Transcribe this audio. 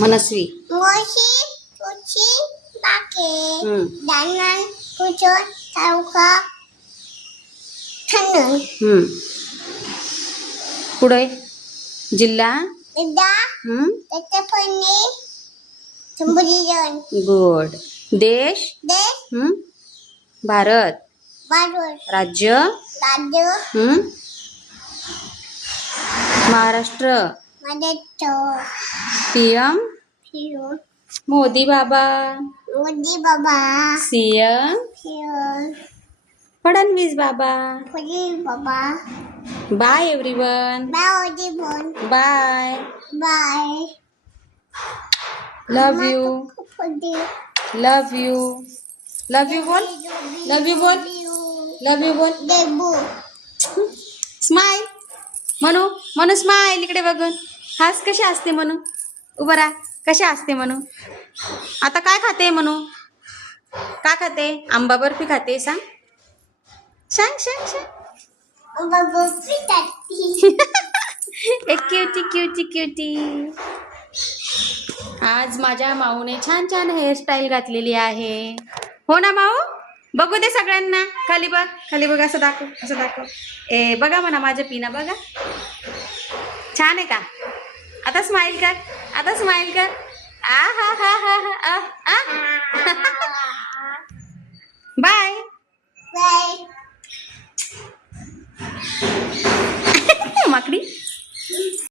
मनस्वी. मोशी तुझी बाके हम्म. दानन तुझं तारुका थंड हम्म. पुढे जिल्हा. विदा हम्म. त्याच्यापणे संबोधित गुड. देश. देश हम्म. भारत. भारत राज्य. राज्य हम्म. महाराष्ट्र. महाराष्ट्र पीएम फिरो मोदी बाबा. मोदी बाबा सीएम फिरो फडणवीस बाबा. फुली बाबा बाय एव्हरीवन. बावडी बोन बाय. Bye love you. फुली लव यू. लव यू बोल. लव यू बोल. लव यू बोल. देबू स्माइल. म्हणू म्हणू स्माइल. इकडे बघून हास. कशी असते म्हणू. उभं राहा. कशी असते म्हणू. आता काय खाते म्हणू. काय खाते. आंबा बर्फी खाते. सांग सांग सांग सांग. बाबू पिटाती एक क्युटी क्युटी क्युटी. आज माझ्या माऊने छान छान हेअरस्टाईल घातलेली आहे. हो ना माऊ. बघू दे सगळ्यांना. खाली बघ. खाली बघ. असं दाखव. असं दाखव. ए बघा म्हणा माझं पिना बघा. छान आहे का. आता स्माइल कर. आता स्माइल कर. आ हा हा हा हा. बाय.